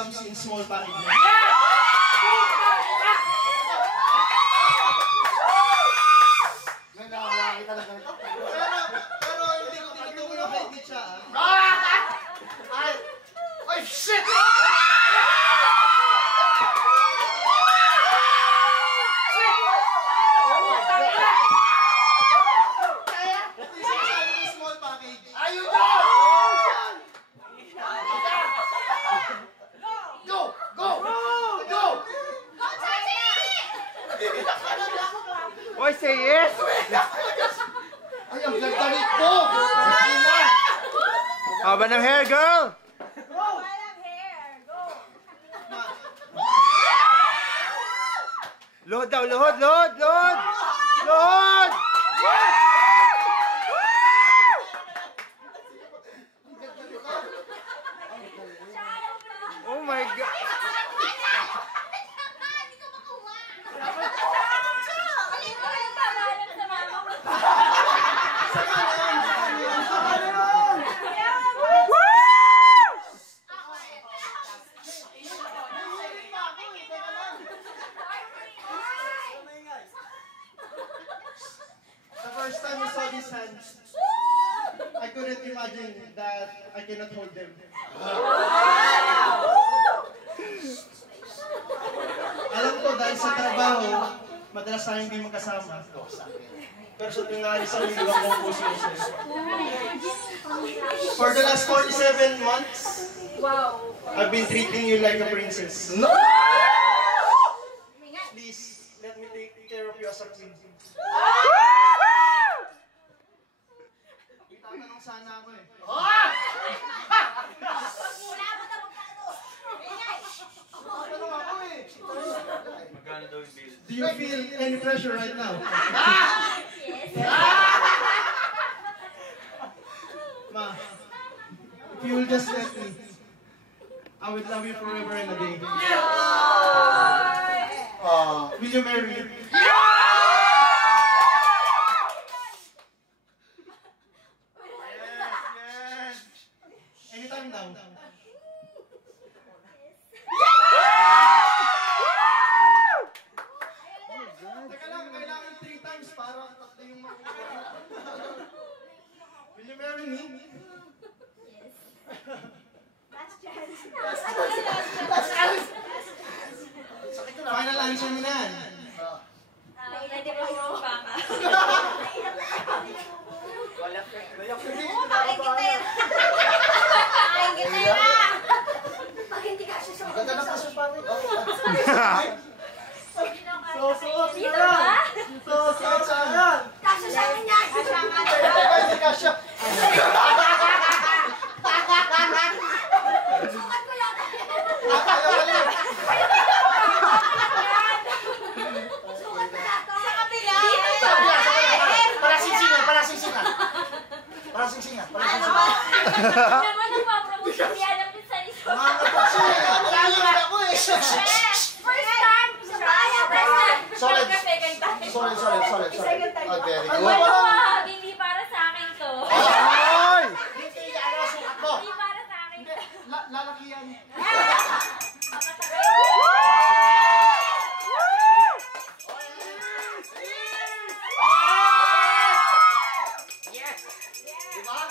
comes in small packages. Pero hindi ko tinutulong yung high siya. Ay, shit! Small package. Ayun yun! Go! Go! Go! Boy, say yes! Ay, ang ganda nito! Sige na! Haba ng hair, girl! Load daw, load, load, load! Load! Oh my God! The first time I saw these hands, I couldn't imagine that I cannot hold them. Alam ko dahil sa trabaho, madalas tayong hindi magkasama. Pero sa tingali sa uliwang kong puso. For the last 47 months, I've been treating you like a princess. No! Please, let me take care of you as a queen. Tatanong sana ako eh. Tatanong ako eh. Magkano daw yung bill? Do you feel any pressure right now? Ma, if you will just let me, I would love you forever and a day. Will you marry me? Anytime now. Teka lang, kailangan 3 times para tatlo yung makukuha. Will you marry me? Yes. Last chance. Final answer mo na. Pwede ba yung baka? Pag hindi ka siya sumunod. Ganda na pa siya pare. Susuot Dito ba? Susuot sana. Kasya sa akin yan. Hindi ka siya. Sukat ko lang. Sukat ko na to. Sa kabila. Dito ba? Para singsingan, para singsingan. Para singsingan, para singsingan. Naman nagpapromotion niya lang din sa iso. Mga kapatid, nalaman ako eh. First time. Sa bayan. Solid. Second time. Solid. Second time. Oh, very good. Maluwag. Hindi para sa akin to. Ay! Hindi ka alam sukat mo. Hindi para sa akin to. Lalaki yan. Di ba?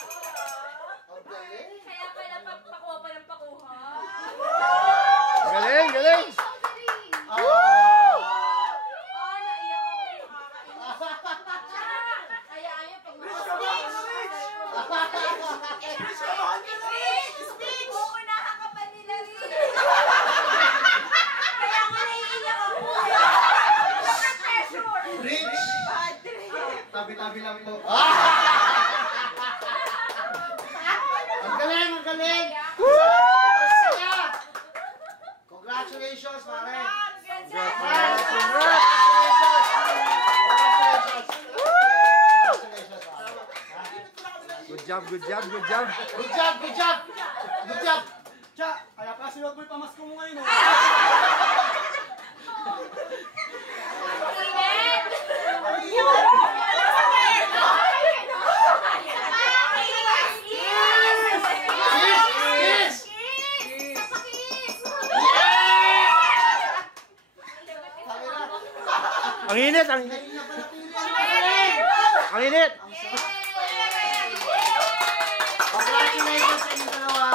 Ang galing. Kaya pala pakuha pa ng pakuha. Galing, galing! Naiyak ako. Kaya ayaw pag Speech! Uunahan ka pa nila rin. Kaya nga naiiyak ako. Pressure. Rich! Tabi-tabi lang po. Ang galing, ang galing. Congratulations, pare. Good job, good job, good job! Good job, good job. Good job. Tsa, kaya pala si Wagboy pamasko mo ngayon. Kiss! Kiss! Ang init, ang init. Ngayon niya pala pili ang magaling. Ang init. Congratulations sa inyong dalawa.